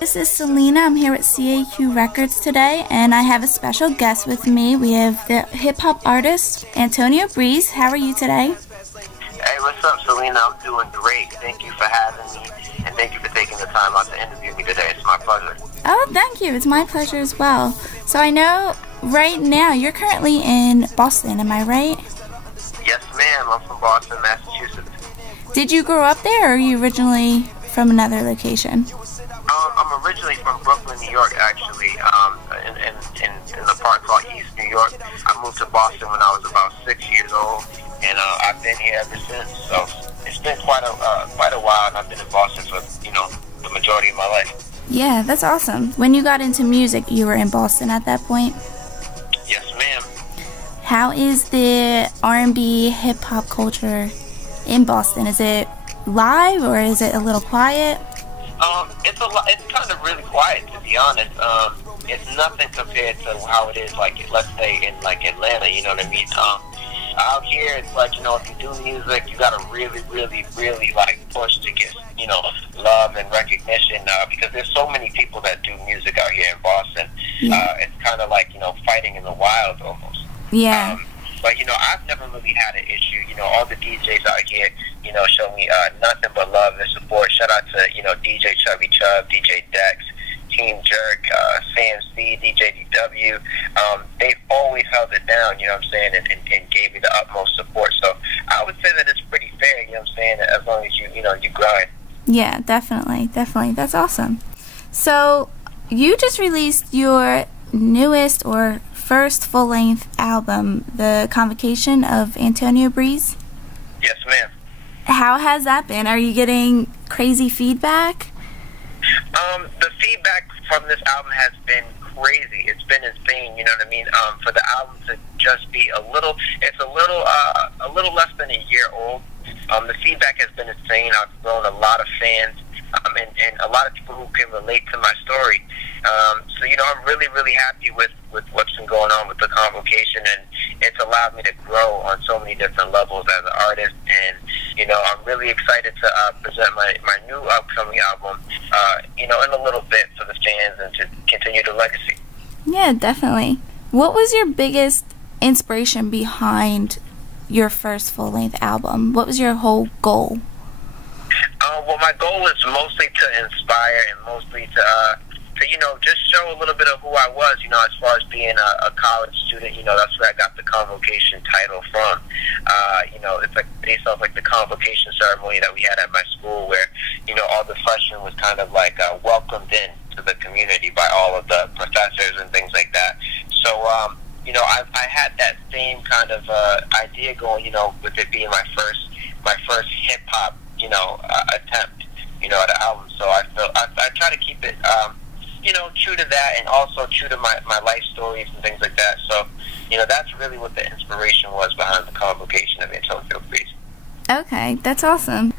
This is Celena. I'm here at CAQ Records today, and I have a special guest with me. We have the hip-hop artist, Antonio Breez. How are you today? Hey, what's up, Celena? I'm doing great. Thank you for having me, and thank you for taking the time out to interview me today. It's my pleasure. Oh, thank you. It's my pleasure as well. So I know right now you're currently in Boston, am I right? Yes, ma'am. I'm from Boston, Massachusetts. Did you grow up there, or are you originally from another location? I'm originally from Brooklyn, New York, actually, in the part called East New York. I moved to Boston when I was about 6 years old, and I've been here ever since. So it's been quite a while, and I've been in Boston for, the majority of my life. Yeah, that's awesome. When you got into music, you were in Boston at that point? Yes, ma'am. How is the R&B hip-hop culture in Boston? Is it live, or is it a little quiet? It's kind of really quiet, to be honest. It's nothing compared to how it is, like, let's say in like Atlanta, you know what I mean? Out here, it's like, if you do music, you gotta really, really, really like push to get, love and recognition, because there's so many people that do music out here in Boston. Yeah. It's kind of like, fighting in the wild almost. Yeah. But, I've never really had an issue. All the DJs out here, show me nothing but love and support. Shout out to, DJ Chubby Chub, DJ Dex, Team Jerk, Sam C, DJ DW. They've always held it down, you know what I'm saying, and gave me the utmost support. So I would say that it's pretty fair, you know what I'm saying, as long as you grind. Yeah, definitely. That's awesome. So you just released your newest or first full-length album, The Convocation of Antonio Breez? Yes, ma'am. How has that been? Are you getting crazy feedback? The feedback from this album has been crazy. It's been insane, you know what I mean? For the album to just be a little less than a year old, the feedback has been insane. I've grown a lot of fans, and a lot of people who can relate to my story. So, I'm really, really happy with what's been going on with the Convocation, and it's allowed me to grow on so many different levels as an artist. And, I'm really excited to present my new upcoming album, in a little bit for the fans and to continue the legacy. Yeah, definitely. What was your biggest inspiration behind your first full-length album? What was your whole goal? Well, my goal was mostly to inspire and mostly to just show a little bit of who I was, as far as being a college student. That's where I got the Convocation title from. It's like based off like the convocation ceremony that we had at my school, where, all the freshmen was kind of like welcomed in to the community by all of the professors and things like that. So, I had that same kind of idea going, with it being my first hip hop, attempt, at an album. So I try to keep it, true to that, and also true to my life stories and things like that. So, that's really what the inspiration was behind the Convocation of Antonio Breez. Okay, that's awesome.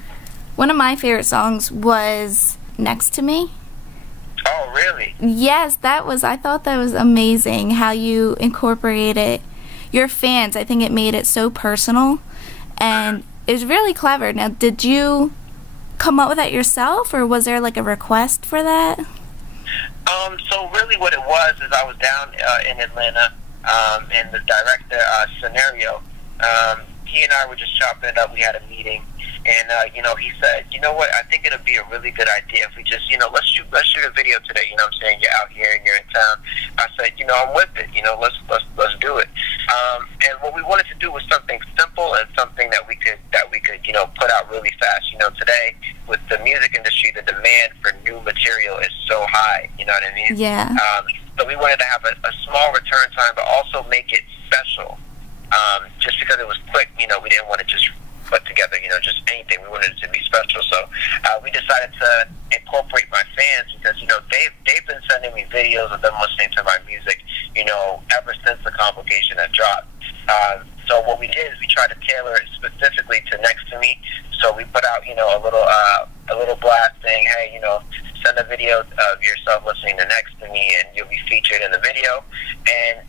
One of my favorite songs was Next to Me. Oh, really? Yes, I thought that was amazing how you incorporated your fans. I think it made it so personal, and it was really clever. Now, did you come up with that yourself, or was there like a request for that? So really what it was is I was down in Atlanta, and the director, Scenario, he and I were just chopping it up. We had a meeting, and he said, what, I think it'll be a really good idea if we just, let's shoot a video today. You know what I'm saying? You're out here and you're in town. I said, I'm with it. Let's do it. And what we wanted to do was something simple and something that we could put out really fast. Today with the music industry, the demand for new material is so high. You know what I mean? Yeah. So we wanted to have a small return time, but also make it special. Just because it was quick, we didn't want to just put together, just anything. We wanted it to be special. So we decided to incorporate my fans, because, they've been sending me videos of them listening to my music, ever since the Convocation had dropped. So what we did is we tried to tailor it specifically to Next to Me. So we put out, a little blast saying, hey, send a video of yourself listening to Next to Me, and you'll be featured in the video. And,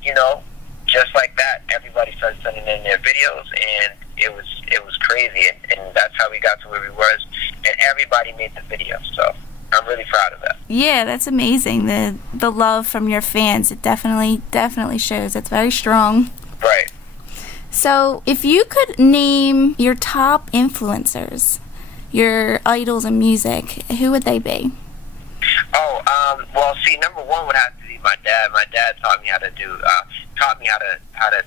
just like that, everybody started sending in their videos, and it was crazy. crazy, and that's how we got to where we was, and everybody made the video, so I'm really proud of that. Yeah, that's amazing. The love from your fans, it definitely shows. It's very strong. Right. So, if you could name your top influencers, your idols in music, who would they be? Oh, well, see, number one would have to be my dad. My dad taught me how to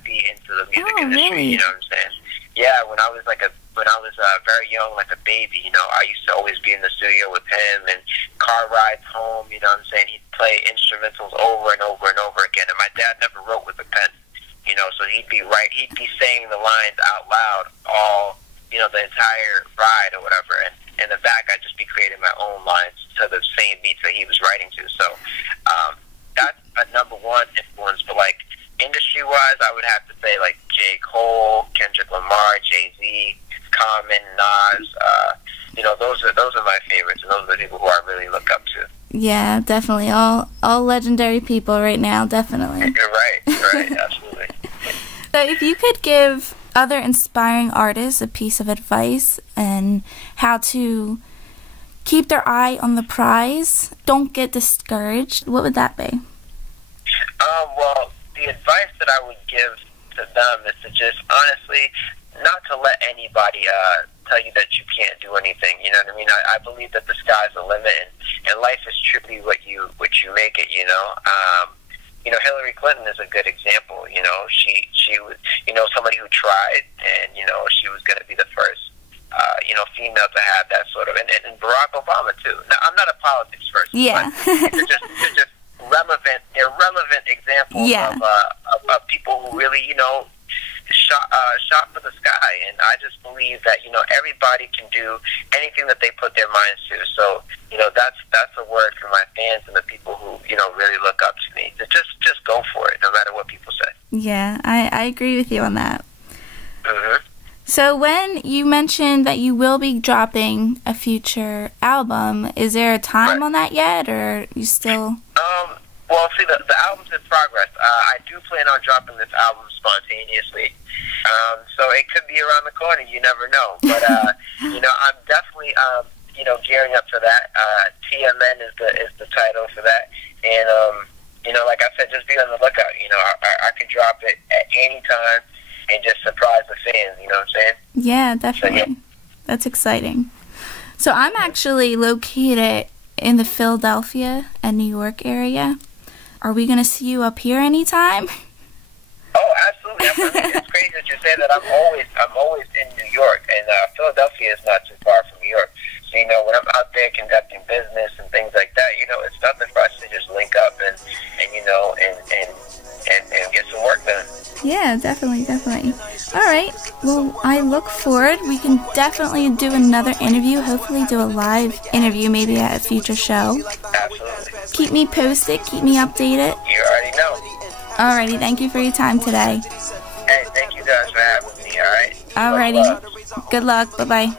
be into the music industry. Really? You know what I'm saying? Yeah, when I was very young, like a baby, you know, I used to always be in the studio with him and car rides home. You know what I'm saying? He'd play instrumentals over and over and over again, and my dad never wrote with a pen. You know, so he'd be saying the lines out loud all, you know, the entire ride or whatever, and in the back I'd just be creating my own lines to the same beats that he was writing to. So that's a number one influence. But like industry-wise, I would have to say like J. Cole, Kendrick Lamar, Jay-Z, Common, Nas. You know, those are my favorites, and those are the people who I really look up to. Yeah, definitely. All legendary people right now, definitely. You're right, absolutely. So if you could give other inspiring artists a piece of advice and how to keep their eye on the prize, don't get discouraged, what would that be? Well, the advice that I would give to them is to just honestly not to let anybody tell you that you can't do anything. You know what I mean? I believe that the sky's the limit, and life is truly what you make it. You know, Hillary Clinton is a good example. You know, she was, you know, somebody who tried, and you know, she was going to be the first, you know, female to have that sort of, and Barack Obama too. Now, I'm not a politics person. Yeah. But they're just relevant examples of people who really, you know, shot for the sky. And I just believe that, you know, everybody can do anything that they put their minds to. So, you know, that's a word for my fans and the people who, you know, really look up to me. Just go for it, no matter what people say. Yeah, I agree with you on that. Mm-hmm. So when you mentioned that you will be dropping a future album, is there a time on that yet, or you still... Well, see, the album's in progress. I do plan on dropping this album spontaneously. So it could be around the corner. You never know. But, you know, I'm definitely, you know, gearing up for that. TMN is the title for that. And, you know, like I said, just be on the lookout. You know, I could drop it at any time and just surprise the fans. You know what I'm saying? Yeah, definitely. So, yeah. That's exciting. So I'm actually located in the Philadelphia and New York area. Are we going to see you up here anytime? Oh, absolutely. I mean, it's crazy that you say that. I'm always in New York, and Philadelphia is not too far from New York. So, you know, when I'm out there conducting business and things like that, you know, it's nothing for us to just link up and you know, and get some work done. Yeah, definitely. All right. Well, I look forward. We can definitely do another interview, hopefully do a live interview maybe at a future show. Absolutely. Keep me posted. Keep me updated. You already know. Alrighty. Thank you for your time today. Hey, thank you guys for having me, all right? Alrighty. Good luck. Bye-bye.